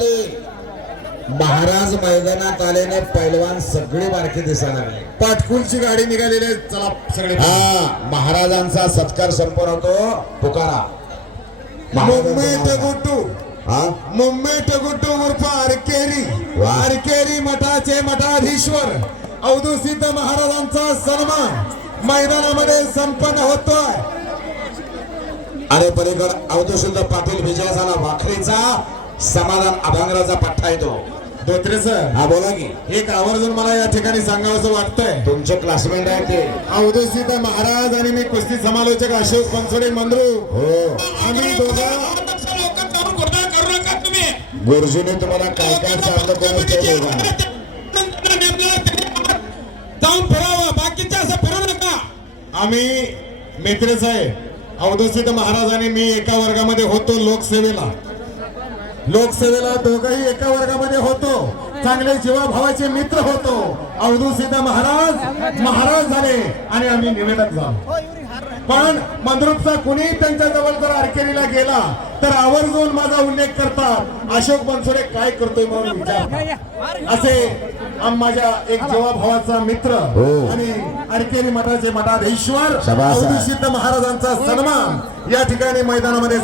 निघाली. महाराज मैदानात आल्याने पैलवान सगळे बारके दिसायला लागले. पाटकुलची गाडी निघालेली आहे. चला सगळे. हा महाराजांचा सत्कार संपन्न होतो. पुकारा मुंबई टगुट्टू. हा मुंबई टगुट्टू उर्फ आरकेरी. वाह. आरकेरी मठाचे मठाधीश्वर अवधूत महाराजांचा सन्मान मैदानामध्ये संपन्न होतोय. अरे पलीकड अवधूत पाटील विजय झाला. वाखरीचा समाधान अभंगराचा पठ्ठा येतो. धोत्रे सर, हा बोला की. एक आवर्जून मला या ठिकाणी सांगावंसं वाटतंय. तुमचे क्लासमेट आहे ते अवधूत महाराज आणि मी कुस्ती समालोचक अशोक बनसोडे मंद्रू. हो. आम्ही दोघं गुरुजीने तुम्हाला काय काय सांगितलं कोणी ते बघा. जाऊन फिरावं, बाकीच्या असं फिरू नका. आम्ही मित्रच आहे. अवधूत महाराज आणि मी एका वर्गामध्ये होतो. लोकसेवेला दोघंही एका वर्गामध्ये होतो. चांगले जीवाभावाचे मित्र होतो. अवधूत महाराज झाले आणि आम्ही निवेदक झालो. पण मंद्रुपचा कुणी त्यांच्या जवळ जर आरकेरीला गेला तर आवर्जून माझा उल्लेख करतात. अशोक बनसोडे काय करतोय म्हणून विचारतात. असे माझ्या एक जीवाभावाचा मित्र आणि आरकेरी मठाचे मठाधीश्वर अवधूत महाराजांचा सन्मान या ठिकाणी मैदानामध्ये